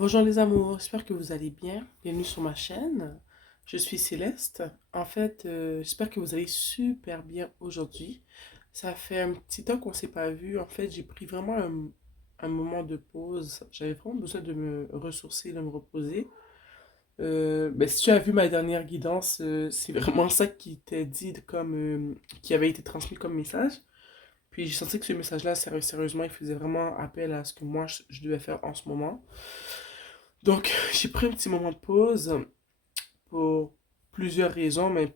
Bonjour les amours, j'espère que vous allez bien. Bienvenue sur ma chaîne. Je suis Céleste. J'espère que vous allez super bien aujourd'hui. Ça fait un petit temps qu'on ne s'est pas vu. En fait, j'ai pris vraiment un moment de pause. J'avais vraiment besoin de me ressourcer, de me reposer. Si tu as vu ma dernière guidance, c'est vraiment ça qui t'est dit qui avait été transmis comme message. Puis j'ai senti que ce message-là, sérieusement, il faisait vraiment appel à ce que moi, je devais faire en ce moment. Donc, j'ai pris un petit moment de pause pour plusieurs raisons, mais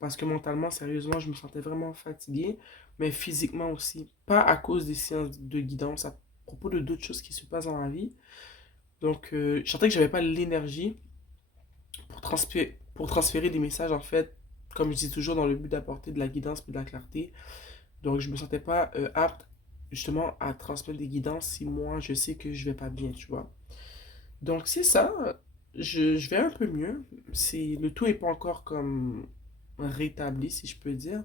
parce que mentalement, sérieusement, je me sentais vraiment fatigué, mais physiquement aussi. Pas à cause des séances de guidance, à propos de d'autres choses qui se passent dans la vie. Donc, je sentais que j'avais pas l'énergie pour transférer des messages, en fait, comme je dis toujours, dans le but d'apporter de la guidance et de la clarté. Donc, je me sentais pas apte, justement, à transmettre des guidances si moi, je sais que je vais pas bien, tu vois. Donc c'est ça, je vais un peu mieux. Le tout est pas encore comme rétabli, si je peux dire,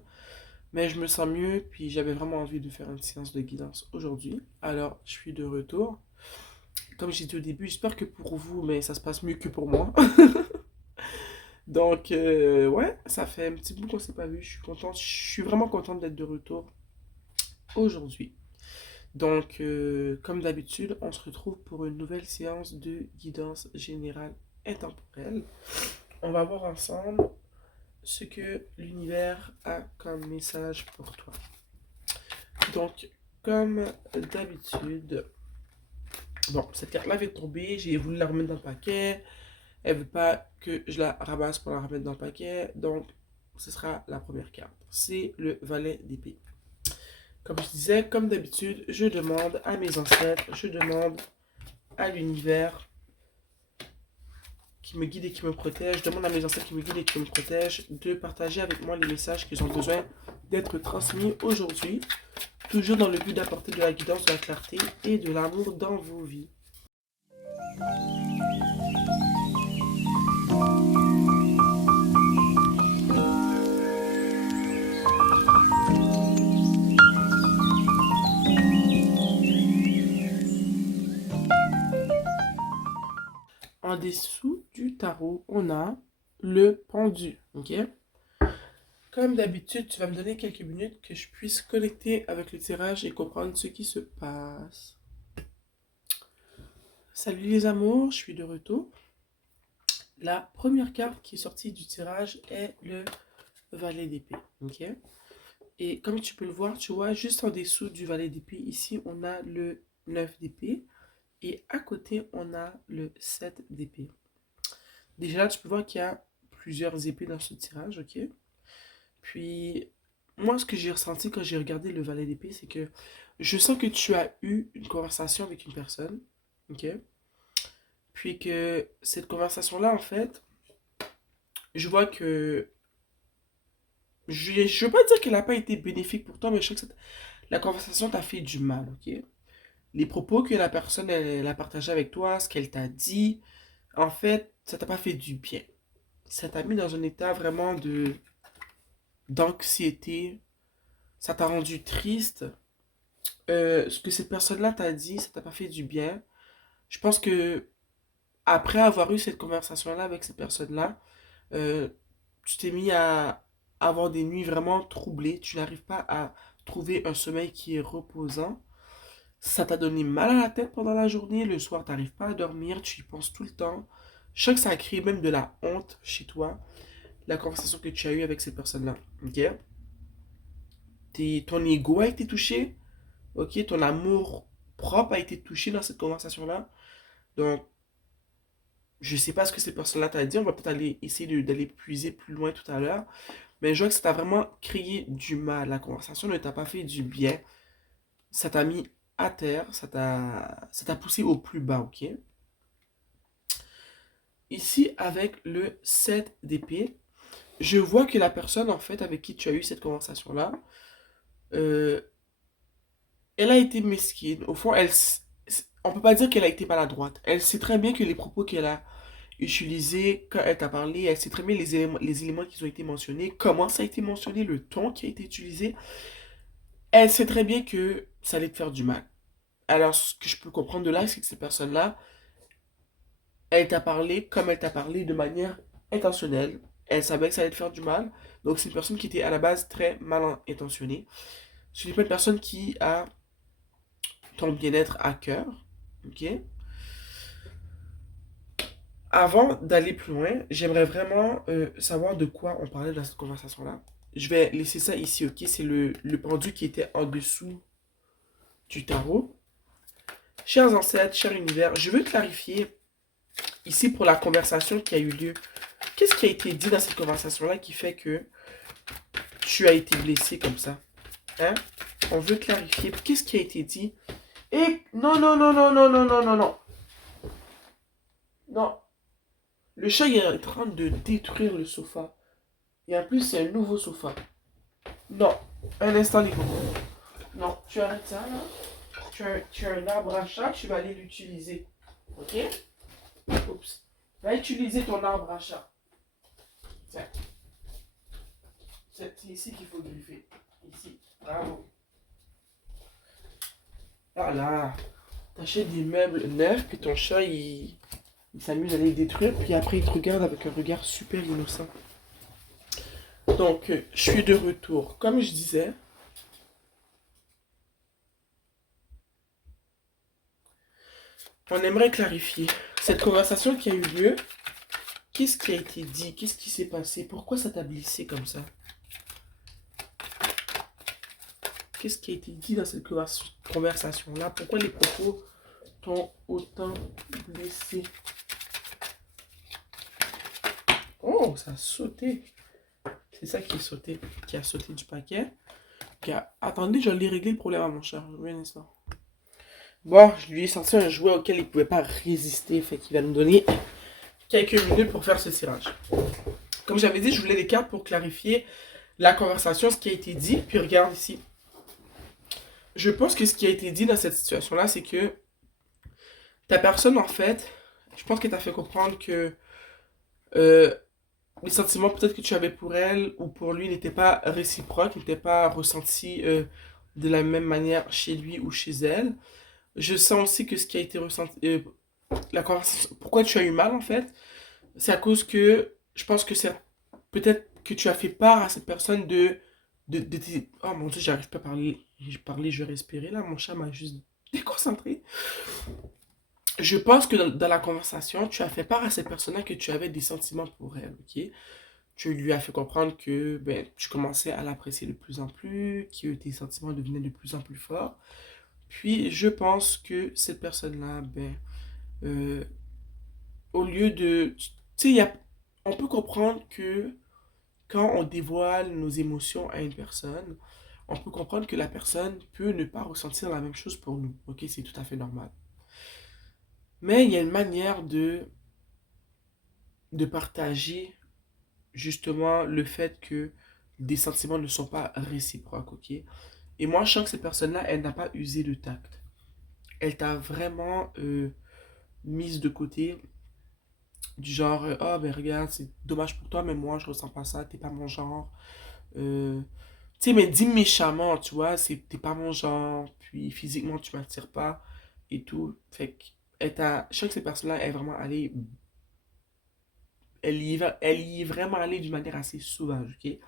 mais je me sens mieux, puis j'avais vraiment envie de faire une séance de guidance aujourd'hui. Alors, je suis de retour. Comme j'ai dit au début, j'espère que pour vous, mais ça se passe mieux que pour moi. Donc, ouais, ça fait un petit bout qu'on s'est pas vu. Je suis contente, je suis vraiment contente d'être de retour aujourd'hui. Donc, comme d'habitude, on se retrouve pour une nouvelle séance de guidance générale intemporelle. On va voir ensemble ce que l'univers a comme message pour toi. Donc, comme d'habitude, bon, cette carte-là vient de tomber, j'ai voulu la remettre dans le paquet. Elle veut pas que je la ramasse pour la remettre dans le paquet, donc ce sera la première carte. C'est le valet d'épée. Comme je disais, comme d'habitude, je demande à mes ancêtres, je demande à l'univers qui me guide et qui me protège. Je demande à mes ancêtres qui me guident et qui me protègent de partager avec moi les messages qu'ils ont besoin d'être transmis aujourd'hui, toujours dans le but d'apporter de la guidance, de la clarté et de l'amour dans vos vies. En dessous du tarot, on a le pendu, ok? Comme d'habitude, tu vas me donner quelques minutes que je puisse connecter avec le tirage et comprendre ce qui se passe. Salut les amours, je suis de retour. La première carte qui est sortie du tirage est le valet d'épée, ok? Et comme tu peux le voir, tu vois, juste en dessous du valet d'épée, ici, on a le 9 d'épée. Et à côté, on a le 7 d'épée. Déjà là, tu peux voir qu'il y a plusieurs épées dans ce tirage, ok? Puis, moi, ce que j'ai ressenti quand j'ai regardé le valet d'épée, c'est que je sens que tu as eu une conversation avec une personne, ok? Puis que cette conversation-là, en fait, je vois que... Je veux pas dire qu'elle n'a pas été bénéfique pour toi, mais je sais que la conversation t'a fait du mal, ok? Les propos que la personne elle a partagé avec toi, ce qu'elle t'a dit, en fait, ça t'a pas fait du bien. Ça t'a mis dans un état vraiment de d'anxiété. Ça t'a rendu triste. Ce que cette personne-là t'a dit, ça t'a pas fait du bien. Je pense que après avoir eu cette conversation-là avec cette personne-là, euh, tu t'es mis à avoir des nuits vraiment troublées. Tu n'arrives pas à trouver un sommeil qui est reposant. Ça t'a donné mal à la tête pendant la journée, le soir, t'arrives pas à dormir, tu y penses tout le temps. Je sens que ça a créé même de la honte chez toi, la conversation que tu as eue avec cette personne-là. Ok? Ton ego a été touché, ok? Ton amour propre a été touché dans cette conversation-là. Donc, je sais pas ce que cette personne-là t'a dit, on va peut-être aller essayer d'aller puiser plus loin tout à l'heure. Mais je vois que ça t'a vraiment créé du mal. La conversation ne t'a pas fait du bien. Ça t'a mis à terre, ça t'a poussé au plus bas, ok? Ici, avec le 7 d'épée, je vois que la personne, en fait, avec qui tu as eu cette conversation-là, euh, elle a été mesquine. Au fond, on peut pas dire qu'elle a été maladroite. Elle sait très bien que les propos qu'elle a utilisés quand elle t'a parlé, elle sait très bien les éléments qui ont été mentionnés, comment ça a été mentionné, le ton qui a été utilisé. Elle sait très bien que ça allait te faire du mal. Alors, ce que je peux comprendre de là, c'est que cette personne-là, Elle t'a parlé comme elle t'a parlé de manière intentionnelle. Elle savait que ça allait te faire du mal. Donc c'est une personne qui était à la base très mal intentionnée. Ce n'est pas une personne qui a ton bien-être à cœur. Ok? Avant d'aller plus loin, j'aimerais vraiment savoir de quoi on parlait dans cette conversation-là. Je vais laisser ça ici, ok? C'est le pendu qui était en dessous du tarot. Chers ancêtres, cher univers, je veux clarifier ici pour la conversation qui a eu lieu. Qu'est-ce qui a été dit dans cette conversation-là qui fait que tu as été blessé comme ça? Hein? On veut clarifier. Qu'est-ce qui a été dit? Et non, non, non, non, non, non, non, non, non. Non. Le chat il est en train de détruire le sofa. Et en plus, c'est un nouveau sofa. Non. Un instant, les cocos. Non, tu arrêtes ça, là. Tu as un arbre à chat, tu vas aller l'utiliser. Ok? Oups. Va utiliser ton arbre à chat. Tiens. C'est ici qu'il faut griffer. Ici. Bravo. Voilà. T'achètes des meubles neufs, puis ton chat, il s'amuse à les détruire, puis après, il te regarde avec un regard super innocent. Donc, je suis de retour. Comme je disais, on aimerait clarifier cette conversation qui a eu lieu. Qu'est-ce qui a été dit? Qu'est-ce qui s'est passé? Pourquoi ça t'a blessé comme ça? Qu'est-ce qui a été dit dans cette conversation-là? Pourquoi les propos t'ont autant blessé? Oh, ça a sauté. C'est ça qui est sauté, qui a sauté du paquet. Attendez, je vais régler le problème à mon chat. Un instant. Bon, je lui ai sorti un jouet auquel il ne pouvait pas résister. Fait qu'il va nous donner quelques minutes pour faire ce tirage. Comme j'avais dit, je voulais des cartes pour clarifier la conversation, ce qui a été dit. Puis regarde ici. Je pense que ce qui a été dit dans cette situation-là, c'est que ta personne, en fait, je pense qu'elle t'a fait comprendre que euh, les sentiments peut-être que tu avais pour elle ou pour lui n'étaient pas réciproques, n'étaient pas ressentis de la même manière chez lui ou chez elle. Je sens aussi que ce qui a été ressenti, la conversation, pourquoi tu as eu mal en fait, c'est à cause que je pense que c'est peut-être que tu as fait part à cette personne oh mon dieu, j'arrive pas à parler, je vais respirer là, mon chat m'a juste déconcentré. Je pense que dans la conversation, tu as fait part à cette personne-là que tu avais des sentiments pour elle, ok? Tu lui as fait comprendre que ben, tu commençais à l'apprécier de plus en plus, que tes sentiments devenaient de plus en plus forts. Puis je pense que cette personne-là, ben, euh, au lieu de... Tu sais, on peut comprendre que quand on dévoile nos émotions à une personne, on peut comprendre que la personne peut ne pas ressentir la même chose pour nous. Ok, c'est tout à fait normal. Mais il y a une manière de partager justement le fait que des sentiments ne sont pas réciproques, ok? Et moi, je sens que cette personne-là, elle n'a pas usé de tact. Elle t'a vraiment mise de côté, du genre, ah ben regarde, c'est dommage pour toi, mais moi, je ressens pas ça, t'es pas mon genre. Euh, Tu sais, mais dis méchamment, tu vois, t'es pas mon genre, puis physiquement, tu m'attires pas, et tout. Fait que, je sens que cette personne-là est vraiment allée, elle y est vraiment allée d'une manière assez sauvage, ok?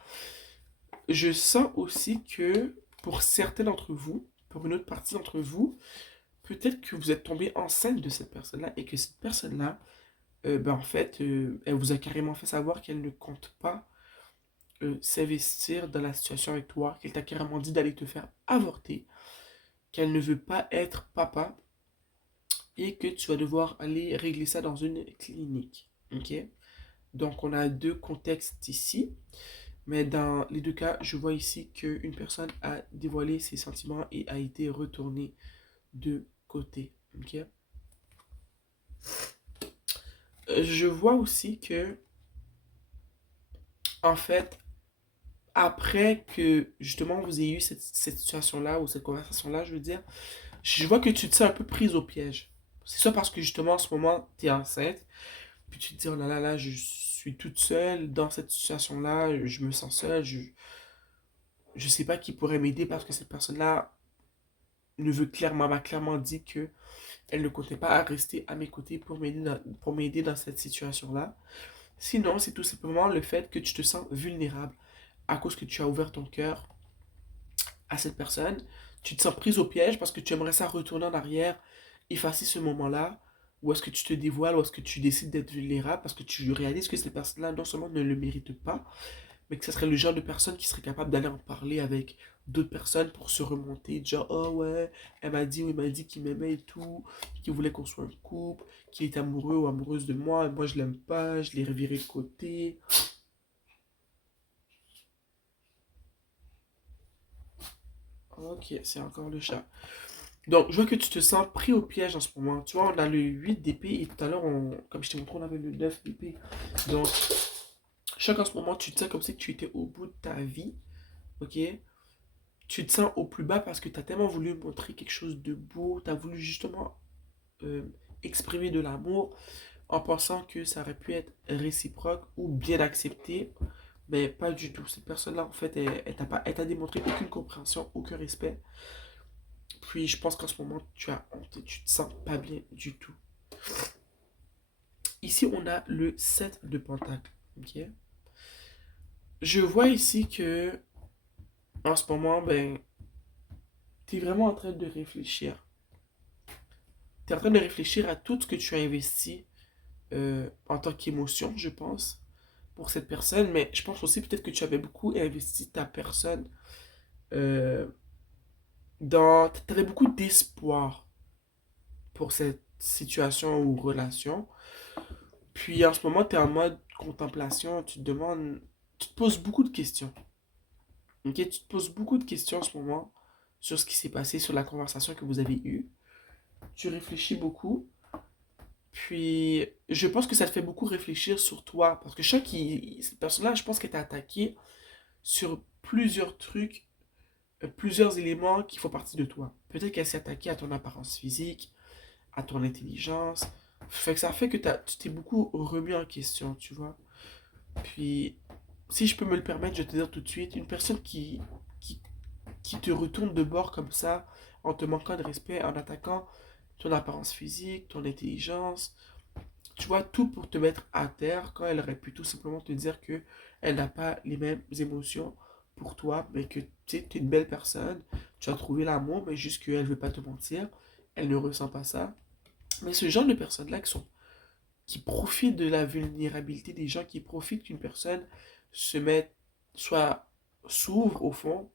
Je sens aussi que pour certains d'entre vous, pour une autre partie d'entre vous, peut-être que vous êtes tombé enceinte de cette personne-là et que cette personne-là, ben en fait, elle vous a carrément fait savoir qu'elle ne compte pas s'investir dans la situation avec toi, qu'elle t'a carrément dit d'aller te faire avorter, qu'elle ne veut pas être papa et que tu vas devoir aller régler ça dans une clinique. Ok? Donc on a deux contextes ici. Mais dans les deux cas, je vois ici qu'une personne a dévoilé ses sentiments et a été retournée de côté. Ok? Je vois aussi que, en fait, après que justement vous ayez eu cette situation-là ou cette conversation-là, je veux dire, je vois que tu te sens un peu prise au piège. C'est ça parce que justement en ce moment, tu es enceinte, puis tu te dis, oh là là là, je suis toute seule dans cette situation-là, je me sens seule, je sais pas qui pourrait m'aider parce que cette personne-là m'a clairement dit que elle ne comptait pas à rester à mes côtés pour m'aider dans cette situation-là. Sinon, c'est tout simplement le fait que tu te sens vulnérable à cause que tu as ouvert ton cœur à cette personne. Tu te sens prise au piège parce que tu aimerais ça retourner en arrière, effacer ce moment-là, ou est-ce que tu te dévoiles, ou est-ce que tu décides d'être vulnérable parce que tu réalises que cette personne-là, non seulement ne le mérite pas, mais que ce serait le genre de personne qui serait capable d'aller en parler avec d'autres personnes pour se remonter, dire oh ouais, elle m'a dit ou il m'a dit qu'il m'aimait et tout, qu'il voulait qu'on soit un couple, qu'il est amoureux ou amoureuse de moi, et moi je l'aime pas, je l'ai reviré de côté. Ok, c'est encore le chat. Donc, je vois que tu te sens pris au piège en ce moment. Tu vois, on a le 8 d'épée et tout à l'heure, comme je t'ai montré, on avait le 9 d'épée. Donc, je sens qu'en ce moment, tu te sens comme si tu étais au bout de ta vie. Ok? Tu te sens au plus bas parce que tu as tellement voulu montrer quelque chose de beau. Tu as voulu justement euh, exprimer de l'amour en pensant que ça aurait pu être réciproque ou bien accepté. Mais pas du tout. Cette personne-là, en fait, elle t'a démontré aucune compréhension, aucun respect. Puis je pense qu'en ce moment, tu as honte et tu te sens pas bien du tout. Ici, on a le 7 de Pentacle. Ok. Je vois ici que en ce moment, ben, tu es vraiment en train de réfléchir. Tu es en train de réfléchir à tout ce que tu as investi en tant qu'émotion, je pense, pour cette personne. Mais je pense aussi peut-être que tu avais beaucoup investi ta personne euh, dans... Tu avais beaucoup d'espoir pour cette situation ou relation. Puis en ce moment, tu es en mode contemplation, tu te demandes, tu te poses beaucoup de questions. Ok, tu te poses beaucoup de questions en ce moment sur ce qui s'est passé, sur la conversation que vous avez eue. Tu réfléchis beaucoup. Puis je pense que ça te fait beaucoup réfléchir sur toi. Parce que cette personne-là, je pense qu'elle t'a attaqué sur plusieurs trucs, plusieurs éléments qui font partie de toi. Peut-être qu'elle s'est attaquée à ton apparence physique, à ton intelligence. Fait que ça fait que tu t'es beaucoup remis en question, tu vois. Puis, si je peux me le permettre, je vais te dire tout de suite, une personne qui, qui te retourne de bord comme ça, en te manquant de respect, en attaquant ton apparence physique, ton intelligence, tu vois, tout pour te mettre à terre, quand elle aurait pu tout simplement te dire que elle n'a pas les mêmes émotions pour toi, mais que tu sais, tu es une belle personne, tu as trouvé l'amour, mais juste qu'elle ne veut pas te mentir, elle ne ressent pas ça. Mais ce genre de personnes-là qui profitent de la vulnérabilité des gens, qui profitent qu'une personne se mette, soit s'ouvre au fond,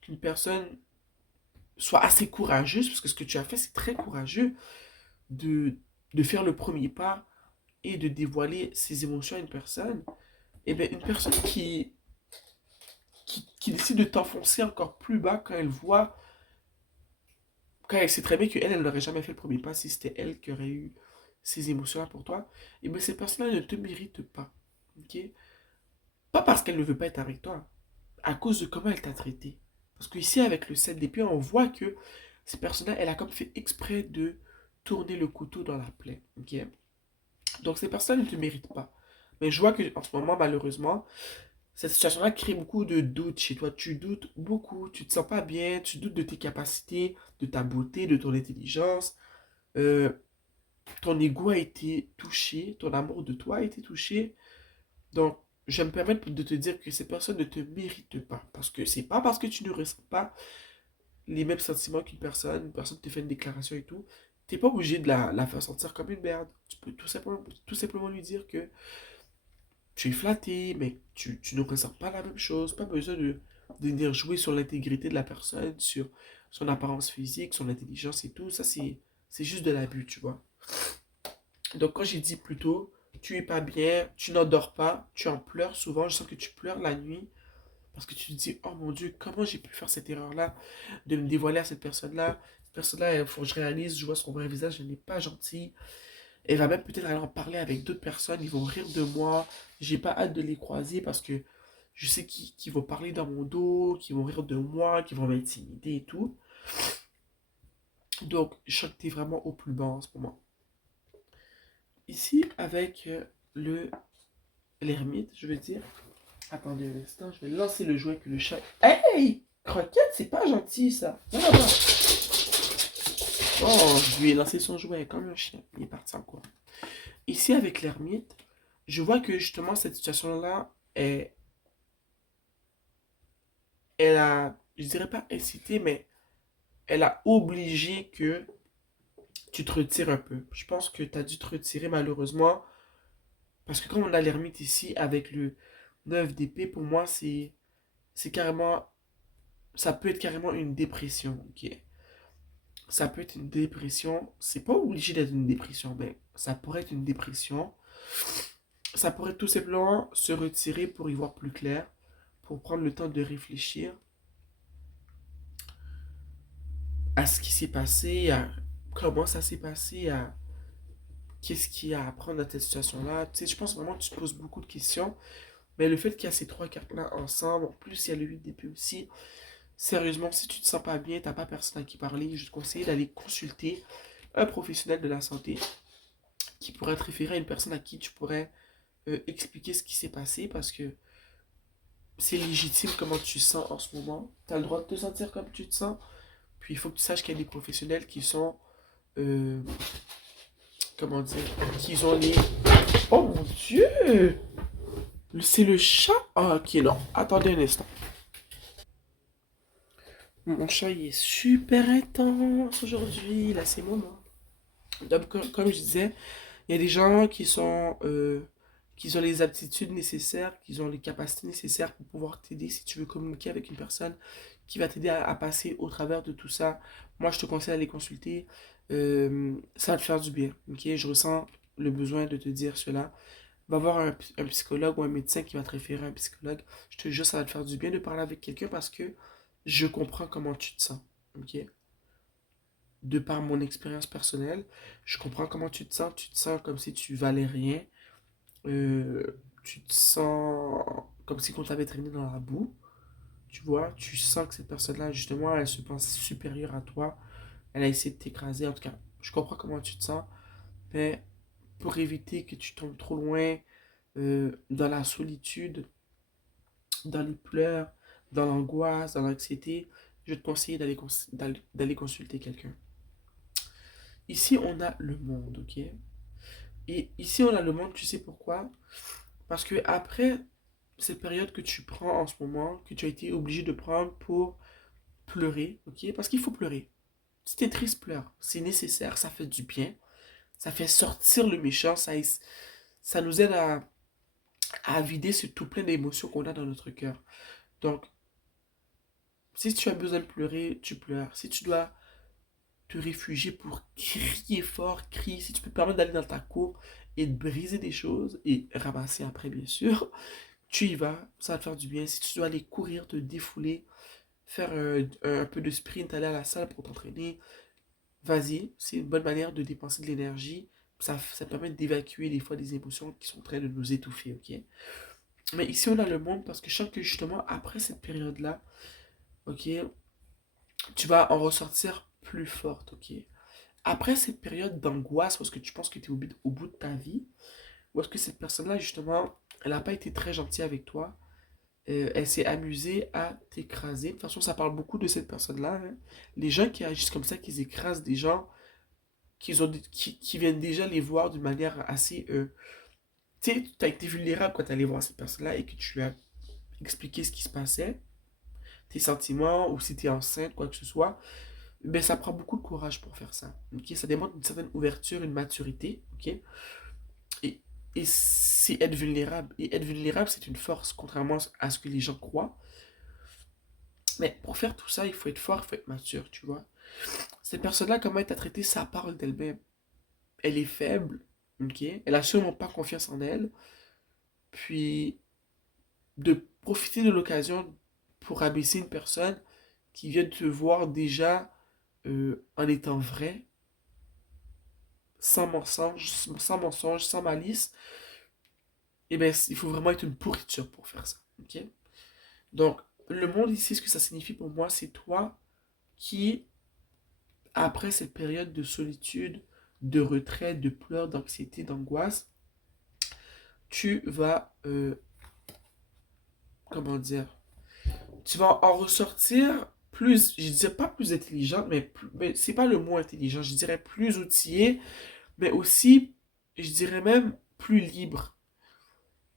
qu'une personne soit assez courageuse, parce que ce que tu as fait, c'est très courageux de, de faire le premier pas et de dévoiler ses émotions à une personne. Et bien, une personne qui décide de t'enfoncer encore plus bas quand elle sait très bien qu'elle, elle n'aurait jamais fait le premier pas si c'était elle qui aurait eu ces émotions-là pour toi, et bien, cette personne-là ne te mérite pas. Ok? Pas parce qu'elle ne veut pas être avec toi, à cause de comment elle t'a traité. Parce qu'ici, avec le 7 d'épée, on voit que cette personne-là, elle a comme fait exprès de tourner le couteau dans la plaie. Ok? Donc, ces personnes ne te méritent pas. Mais je vois que en ce moment, malheureusement, cette situation-là crée beaucoup de doutes chez toi. Tu doutes beaucoup, tu te sens pas bien, tu doutes de tes capacités, de ta beauté, de ton intelligence. Euh, Ton ego a été touché, ton amour de toi a été touché. Donc, je vais me permettre de te dire que ces personnes ne te méritent pas. Parce que c'est pas parce que tu ne ressens pas les mêmes sentiments une personne te fait une déclaration et tout, t'es pas obligé de la faire sentir comme une merde. Tu peux tout simplement lui dire que tu es flatté, mais tu ne ressens pas la même chose. Pas besoin de venir jouer sur l'intégrité de la personne, sur son apparence physique, son intelligence et tout. Ça, c'est juste de l'abus, tu vois. Donc, quand j'ai dit plus tôt, tu es pas bien, tu n'endors pas, tu en pleures souvent. Je sens que tu pleures la nuit parce que tu te dis, oh mon Dieu, comment j'ai pu faire cette erreur-là, de me dévoiler à cette personne-là. Cette personne-là, il faut que je réalise, je vois son vrai visage, elle n'est pas gentille. Elle va même peut-être aller en parler avec d'autres personnes, ils vont rire de moi. J'ai pas hâte de les croiser parce que je sais qu'ils vont parler dans mon dos, qu'ils vont rire de moi, qu'ils vont m'intimider et tout. Donc, je sens que t'es vraiment au plus bas en ce moment. Ici, avec l'ermite, je veux dire. Attendez un instant, je vais lancer le jouet que le chat. Hey! Croquette, c'est pas gentil ça. Non, non, non. Oh, je lui ai lancé son jouet comme un chien. Il est parti en courant. Ici, avec l'ermite, je vois que justement, cette situation-là, elle a, je dirais pas incité, mais elle a obligé que tu te retires un peu. Je pense que tu as dû te retirer malheureusement, parce que comme on a l'ermite ici, avec le 9 d'épée, pour moi, c'est carrément, ça peut être carrément une dépression, ok? Ça peut être une dépression, c'est pas obligé d'être une dépression, mais ça pourrait être une dépression. Ça pourrait tout simplement se retirer pour y voir plus clair, pour prendre le temps de réfléchir à ce qui s'est passé, à comment ça s'est passé, à qu'est-ce qu'il y a à apprendre dans cette situation-là. Tu sais, je pense vraiment que tu te poses beaucoup de questions, mais le fait qu'il y a ces trois cartes-là ensemble, en plus il y a le 8 d'épée aussi, sérieusement, si tu te sens pas bien, t'as pas personne à qui parler, je te conseille d'aller consulter un professionnel de la santé qui pourrait te référer à une personne à qui tu pourrais expliquer ce qui s'est passé parce que c'est légitime comment tu te sens en ce moment. Tu as le droit de te sentir comme tu te sens. Puis il faut que tu saches qu'il y a des professionnels qui sont, euh, comment dire, qui ont les... Oh mon Dieu! C'est le chat? Ah, ok, non. Attendez un instant. Mon chat, il est super intense aujourd'hui. Là, c'est moment. Donc, comme je disais, il y a des gens qui ont les aptitudes nécessaires, qui ont les capacités nécessaires pour pouvoir t'aider si tu veux communiquer avec une personne qui va t'aider à passer au travers de tout ça. Moi, je te conseille d'aller consulter. Ça va te faire du bien. Ok, je ressens le besoin de te dire cela. Va voir un psychologue ou un médecin qui va te référer à un psychologue. Je te jure, ça va te faire du bien de parler avec quelqu'un parce que je comprends comment tu te sens. Ok, de par mon expérience personnelle, je comprends comment tu te sens comme si tu valais rien, tu te sens comme si on t'avait traîné dans la boue, tu vois, tu sens que cette personne-là, justement, elle se pense supérieure à toi, elle a essayé de t'écraser, en tout cas, je comprends comment tu te sens, mais pour éviter que tu tombes trop loin dans la solitude, dans les pleurs, dans l'angoisse, dans l'anxiété, je te conseille d'aller consulter quelqu'un. Ici, on a le monde, ok? Et ici, on a le monde, tu sais pourquoi? Parce que après cette période que tu prends en ce moment, que tu as été obligé de prendre pour pleurer, ok? Parce qu'il faut pleurer. Si t'es triste, pleure. C'est nécessaire, ça fait du bien. Ça fait sortir le méchant, ça nous aide à vider ce tout plein d'émotions qu'on a dans notre cœur. Donc, si tu as besoin de pleurer, tu pleures. Si tu dois te réfugier pour crier fort, crie. Si tu peux te permettre d'aller dans ta cour et de briser des choses et ramasser après, bien sûr, tu y vas, ça va te faire du bien. Si tu dois aller courir, te défouler, faire un peu de sprint, aller à la salle pour t'entraîner, vas-y, c'est une bonne manière de dépenser de l'énergie. Ça permet d'évacuer des fois des émotions qui sont en train de nous étouffer, ok? Mais ici, on a le monde parce que je sens que justement, après cette période-là, ok, tu vas en ressortir plus forte, ok? Après cette période d'angoisse, où est-ce que tu penses que tu es au bout de ta vie, ou est-ce que cette personne-là, justement, elle n'a pas été très gentille avec toi, elle s'est amusée à t'écraser. De toute façon, ça parle beaucoup de cette personne-là, hein. Les gens qui agissent comme ça, qui écrasent des gens, qui viennent déjà les voir d'une manière assez... tu sais, tu as été vulnérable quand tu allé voir cette personne-là et que tu lui as expliqué ce qui se passait, tes sentiments, ou si tu es enceinte, quoi que ce soit. Ben, ça prend beaucoup de courage pour faire ça. Ok, ça demande une certaine ouverture, une maturité. Ok, et, et c'est être vulnérable. Et être vulnérable, c'est une force, contrairement à ce que les gens croient. Mais pour faire tout ça, il faut être fort, il faut être mature, tu vois. Cette personne-là, comment elle t'a traité, ça parle d'elle-même. Elle est faible, ok? Elle a sûrement pas confiance en elle. Puis, de profiter de l'occasion pour abaisser une personne qui vient te voir déjà en étant vrai, sans malice, et ben il faut vraiment être une pourriture pour faire ça, ok? Donc, le monde ici, ce que ça signifie pour moi, c'est toi qui, après cette période de solitude, de retrait, de pleurs, d'anxiété, d'angoisse, tu vas, comment dire, tu vas en ressortir plus, je dirais pas plus intelligente, mais c'est pas le mot intelligent, je dirais plus outillée, mais aussi, je dirais même plus libre.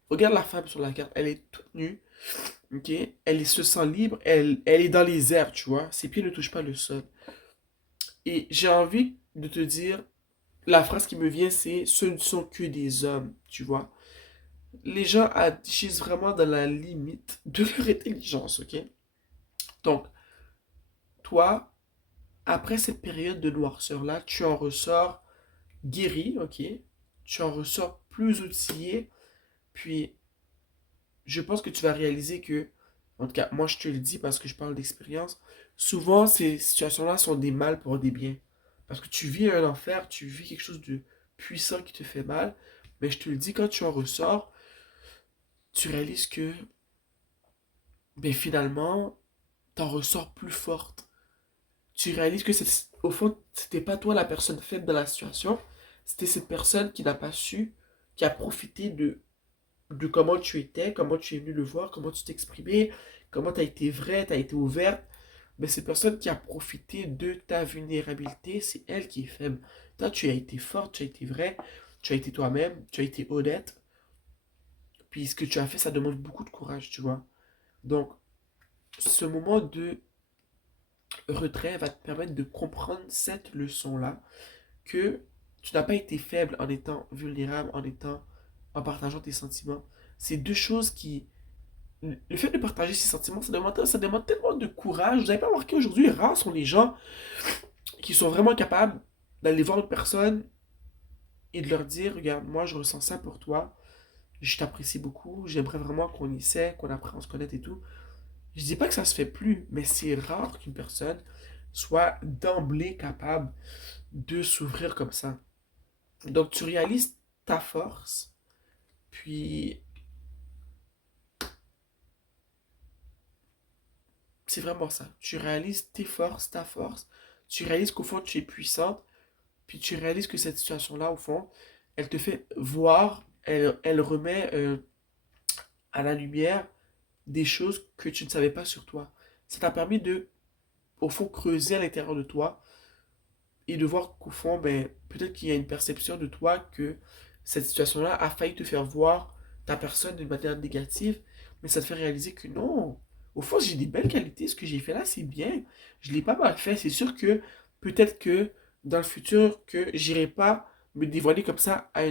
Regarde la femme sur la carte, elle est toute nue, ok? Se sent libre, elle est dans les airs, tu vois? Ses pieds ne touchent pas le sol. Et j'ai envie de te dire, la phrase qui me vient, c'est ce ne sont que des hommes, tu vois? Les gens agissent vraiment dans la limite de leur intelligence, ok? Donc, toi, après cette période de noirceur-là, tu en ressors guéri, ok? Tu en ressors plus outillé, puis je pense que tu vas réaliser que, en tout cas, moi je te le dis parce que je parle d'expérience, souvent ces situations-là sont des mal pour des biens. Parce que tu vis un enfer, tu vis quelque chose de puissant qui te fait mal, mais je te le dis, quand tu en ressors, tu réalises que, ben finalement, t'en ressors plus forte. Tu réalises que au fond, c'était pas toi la personne faible dans la situation, c'était cette personne qui n'a pas su, qui a profité de comment tu étais, comment tu es venu le voir, comment tu t'exprimais, comment tu as été vrai, tu as été ouverte. Mais cette personne qui a profité de ta vulnérabilité, c'est elle qui est faible. Toi, tu as été forte, tu as été vrai, tu as été toi-même, tu as été honnête. Puis ce que tu as fait, ça demande beaucoup de courage, tu vois. Donc, ce moment de retrait va te permettre de comprendre cette leçon-là, que tu n'as pas été faible en étant vulnérable, en partageant tes sentiments. C'est deux choses qui, le fait de partager ses sentiments, ça demande tellement de courage. Vous n'avez pas remarqué aujourd'hui, rares sont les gens qui sont vraiment capables d'aller voir une personne et de leur dire, regarde, moi je ressens ça pour toi, je t'apprécie beaucoup, j'aimerais vraiment qu'on essaie, qu'on apprenne à se connaître et tout. Je dis pas que ça se fait plus, mais c'est rare qu'une personne soit d'emblée capable de s'ouvrir comme ça. Donc tu réalises ta force, puis c'est vraiment ça. Tu réalises tes forces, ta force, tu réalises qu'au fond tu es puissante, puis tu réalises que cette situation-là, au fond, elle te fait voir, elle remet à la lumière des choses que tu ne savais pas sur toi. Ça t'a permis de, au fond, creuser à l'intérieur de toi et de voir qu'au fond, ben, peut-être qu'il y a une perception de toi que cette situation-là a failli te faire voir ta personne d'une manière négative, mais ça te fait réaliser que non, au fond, j'ai des belles qualités, ce que j'ai fait là, c'est bien. Je l'ai pas mal fait. C'est sûr que peut-être que dans le futur, que j'irai pas me dévoiler comme ça à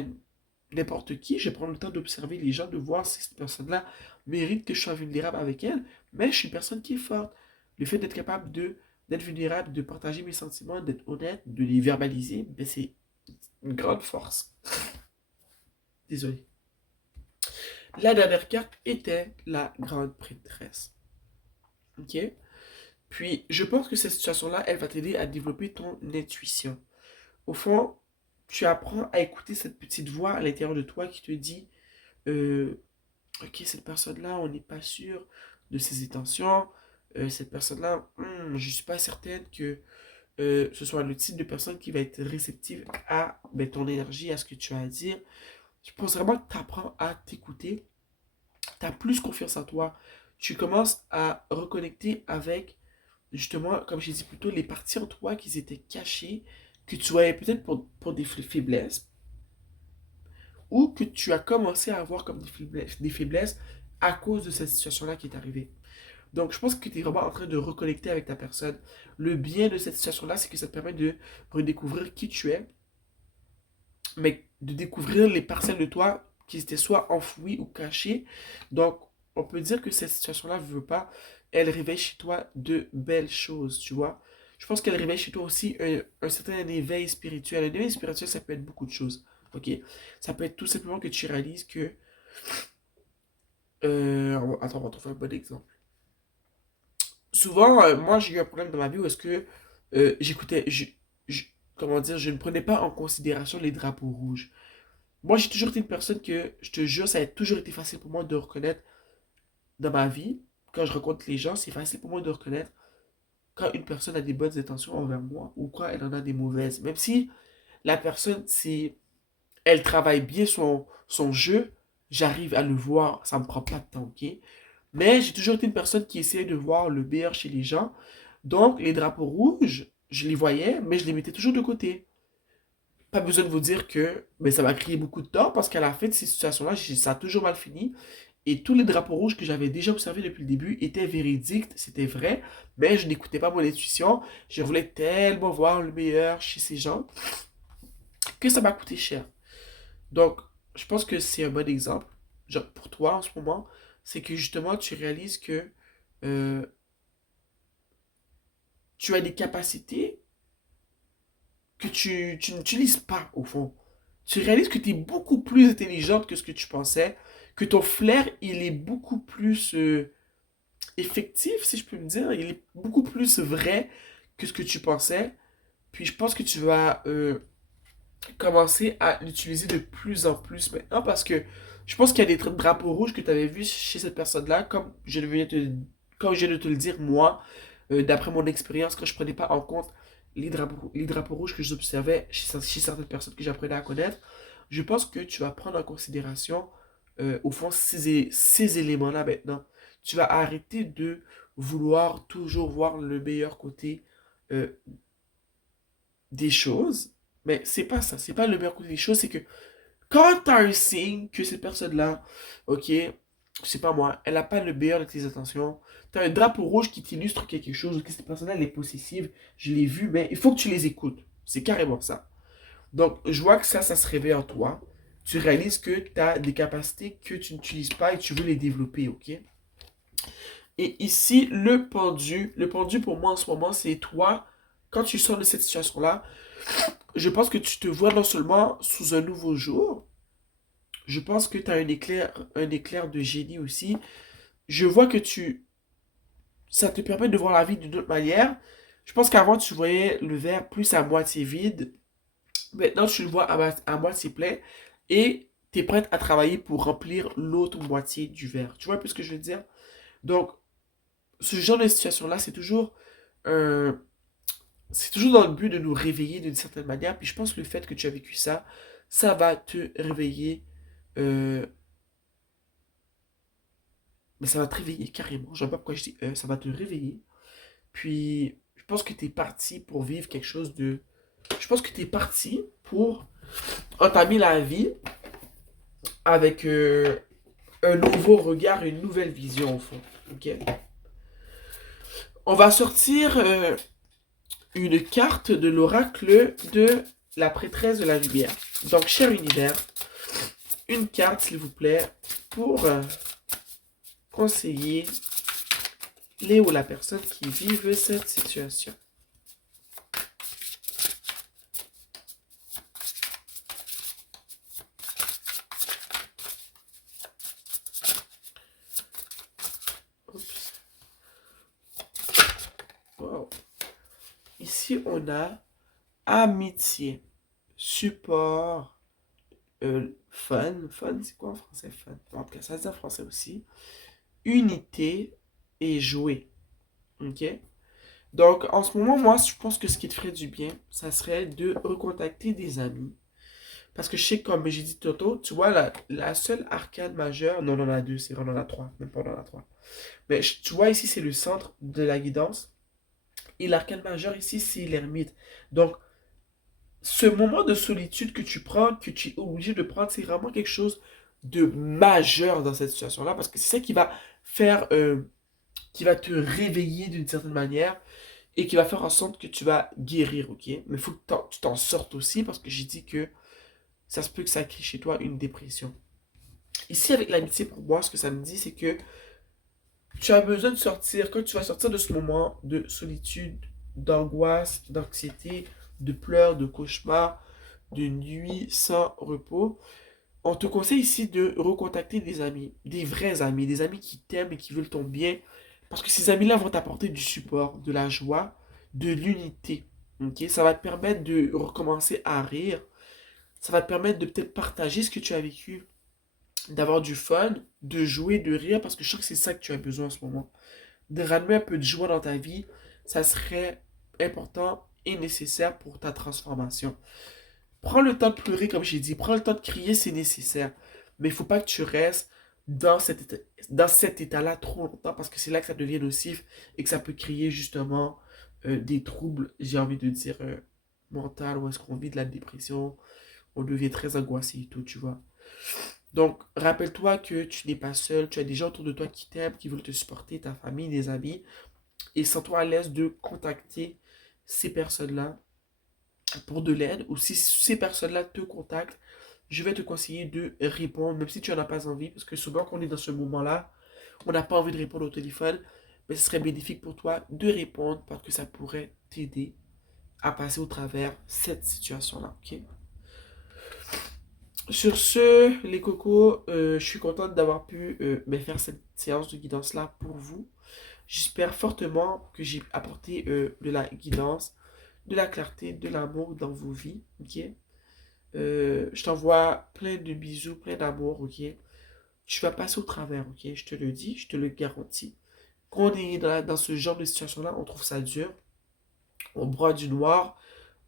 n'importe qui. Je vais prendre le temps d'observer les gens, de voir si cette personne-là mérite que je sois vulnérable avec elle. Mais je suis une personne qui est forte. Le fait d'être capable d'être vulnérable, de partager mes sentiments, d'être honnête, de les verbaliser, ben c'est une grande force. Désolé. La dernière carte était la grande prêtresse. Ok? Puis, je pense que cette situation-là, elle va t'aider à développer ton intuition. Au fond, tu apprends à écouter cette petite voix à l'intérieur de toi qui te dit euh, ok, cette personne-là, on n'est pas sûr de ses intentions. Cette personne-là, je ne suis pas certaine que ce soit le type de personne qui va être réceptive à ben, ton énergie, à ce que tu as à dire. Je pense vraiment que tu apprends à t'écouter. Tu as plus confiance en toi. Tu commences à reconnecter avec, justement, comme j'ai dit plus tôt, les parties en toi qui étaient cachées, que tu voyais peut-être pour des faiblesses, ou que tu as commencé à avoir comme des faiblesses à cause de cette situation-là qui est arrivée. Donc, je pense que tu es vraiment en train de reconnecter avec ta personne. Le bien de cette situation-là, c'est que ça te permet de redécouvrir qui tu es, mais de découvrir les parcelles de toi qui étaient soit enfouies ou cachées. Donc, on peut dire que cette situation-là ne veut pas, elle réveille chez toi de belles choses, tu vois. Je pense qu'elle réveille chez toi aussi un certain éveil spirituel. Un éveil spirituel, ça peut être beaucoup de choses, ok? Ça peut être tout simplement que tu réalises que... attends, on va trouver un bon exemple. Souvent, moi, j'ai eu un problème dans ma vie où est-ce que j'écoutais, comment dire, je ne prenais pas en considération les drapeaux rouges. Moi, j'ai toujours été une personne que, je te jure, ça a toujours été facile pour moi de reconnaître dans ma vie. Quand je rencontre les gens, c'est facile pour moi de reconnaître quand une personne a des bonnes intentions envers moi ou quand elle en a des mauvaises. Même si la personne, si elle travaille bien son jeu, j'arrive à le voir, ça me prend pas de temps, ok? Mais j'ai toujours été une personne qui essayait de voir le meilleur chez les gens. Donc, les drapeaux rouges, je les voyais, mais je les mettais toujours de côté. Pas besoin de vous dire que ben, ça m'a créé beaucoup de tort parce qu'à la fin de ces situations-là, ça a toujours mal fini. Et tous les drapeaux rouges que j'avais déjà observés depuis le début étaient véridiques, c'était vrai, mais je n'écoutais pas mon intuition. Je voulais tellement voir le meilleur chez ces gens que ça m'a coûté cher. Donc, je pense que c'est un bon exemple, genre pour toi en ce moment, c'est que justement tu réalises que euh, tu as des capacités que tu n'utilises pas au fond. Tu réalises que tu es beaucoup plus intelligente que ce que tu pensais, que ton flair, il est beaucoup plus effectif, si je peux me dire, il est beaucoup plus vrai que ce que tu pensais. Puis je pense que tu vas commencer à l'utiliser de plus en plus maintenant parce que je pense qu'il y a des drapeaux rouges que tu avais vus chez cette personne-là, comme je viens de te le dire, moi, d'après mon expérience, quand je prenais pas en compte les drapeaux rouges que j'observais chez certaines personnes que j'apprenais à connaître, je pense que tu vas prendre en considération, au fond, ces éléments-là maintenant. Tu vas arrêter de vouloir toujours voir le meilleur côté euh, des choses, mais c'est pas ça, c'est pas le meilleur côté des choses, c'est que quand t'as un signe que cette personne-là, ok, c'est pas moi, elle a pas le meilleur de tes intentions, t'as un drapeau rouge qui t'illustre quelque chose, que cette personne-là, elle est possessive, je l'ai vu, mais il faut que tu les écoutes. C'est carrément ça. Donc, je vois que ça se réveille en toi. Tu réalises que tu as des capacités que tu n'utilises pas et tu veux les développer, ok? Et ici, le pendu pour moi en ce moment, c'est toi, quand tu sors de cette situation-là, je pense que tu te vois non seulement sous un nouveau jour, je pense que tu as un éclair de génie aussi. Je vois que ça te permet de voir la vie d'une autre manière. Je pense qu'avant, tu voyais le verre plus à moitié vide. Maintenant, tu le vois à moitié plein et tu es prête à travailler pour remplir l'autre moitié du verre. Tu vois un peu ce que je veux dire? Donc, ce genre de situation-là, un- c'est toujours dans le but de nous réveiller d'une certaine manière. Puis je pense que le fait que tu as vécu ça, ça va te réveiller. euh, mais ça va te réveiller carrément. Je ne sais pas pourquoi je dis ça va te réveiller. Puis je pense que tu es parti pour vivre quelque chose de. Je pense que tu es parti pour entamer la vie avec un nouveau regard, une nouvelle vision au fond. Ok. On va sortir une carte de l'oracle de la prêtresse de la lumière. Donc, cher univers, une carte, s'il vous plaît, pour conseiller Léo, la personne qui vive cette situation. Oups. Wow. Ici, on a amitié, support, fun. Fun, c'est quoi en français, fun? En tout cas, ça se dit en français aussi. Unité et jouer. Ok? Donc, en ce moment, moi, je pense que ce qui te ferait du bien, ça serait de recontacter des amis. Parce que je sais, comme j'ai dit tantôt, tu vois, la seule arcane majeure, non, on en a deux, c'est vrai, on en a trois, même pas on en a trois. Mais tu vois, ici, c'est le centre de la guidance. Et l'arcane majeure, ici, c'est l'ermite. Donc, ce moment de solitude que tu prends, que tu es obligé de prendre, c'est vraiment quelque chose de majeur dans cette situation-là. Parce que c'est ça qui va faire, qui va te réveiller d'une certaine manière et qui va faire en sorte que tu vas guérir, ok? Mais il faut que tu t'en sortes aussi parce que j'ai dit que ça se peut que ça crée chez toi une dépression. Ici, avec l'amitié, pour moi, ce que ça me dit, c'est que tu as besoin de sortir, quand tu vas sortir de ce moment de solitude, d'angoisse, d'anxiété, de pleurs, de cauchemars, de nuits sans repos, on te conseille ici de recontacter des amis, des amis qui t'aiment et qui veulent ton bien, parce que ces amis-là vont t'apporter du support, de la joie, de l'unité. Ok? Ça va te permettre de recommencer à rire, ça va te permettre de peut-être partager ce que tu as vécu, d'avoir du fun, de jouer, de rire, parce que je sens que c'est ça que tu as besoin en ce moment. De ramener un peu de joie dans ta vie, ça serait important et nécessaire pour ta transformation. Prends le temps de pleurer, comme j'ai dit, prends le temps de crier, c'est nécessaire. Mais il ne faut pas que tu restes dans cet état-là trop longtemps, parce que c'est là que ça devient nocif et que ça peut créer justement des troubles, j'ai envie de dire, mental, ou est-ce qu'on vit de la dépression, on devient très angoissé et tout, tu vois. Donc, rappelle-toi que tu n'es pas seul, tu as des gens autour de toi qui t'aiment, qui veulent te supporter, ta famille, des amis, et sens-toi à l'aise de contacter ces personnes-là pour de l'aide, ou si ces personnes-là te contactent, je vais te conseiller de répondre, même si tu n'en as pas envie, parce que souvent quand on est dans ce moment-là, on n'a pas envie de répondre au téléphone, mais ce serait bénéfique pour toi de répondre parce que ça pourrait t'aider à passer au travers cette situation-là, ok? Sur ce, les cocos, je suis contente d'avoir pu faire cette séance de guidance-là pour vous. J'espère fortement que j'ai apporté de la guidance, de la clarté, de l'amour dans vos vies, ok? Je t'envoie plein de bisous, plein d'amour, ok? Tu vas passer au travers, ok? Je te le dis, je te le garantis. Quand on est dans ce genre de situation-là, on trouve ça dur, on broie du noir,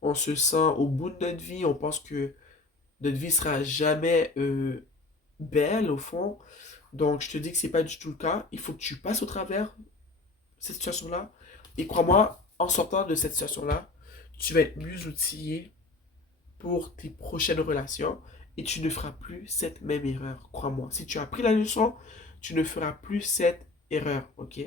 on se sent au bout de notre vie, on pense que notre vie sera jamais belle au fond. Donc je te dis que c'est pas du tout le cas. Il faut que tu passes au travers cette situation-là. Et crois-moi, en sortant de cette situation-là, tu vas être mieux outillé pour tes prochaines relations et tu ne feras plus cette même erreur. Crois-moi. Si tu as appris la leçon, tu ne feras plus cette erreur. Ok?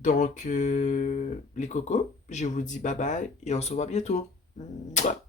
Donc, les cocos, je vous dis bye bye et on se voit bientôt. Mouah.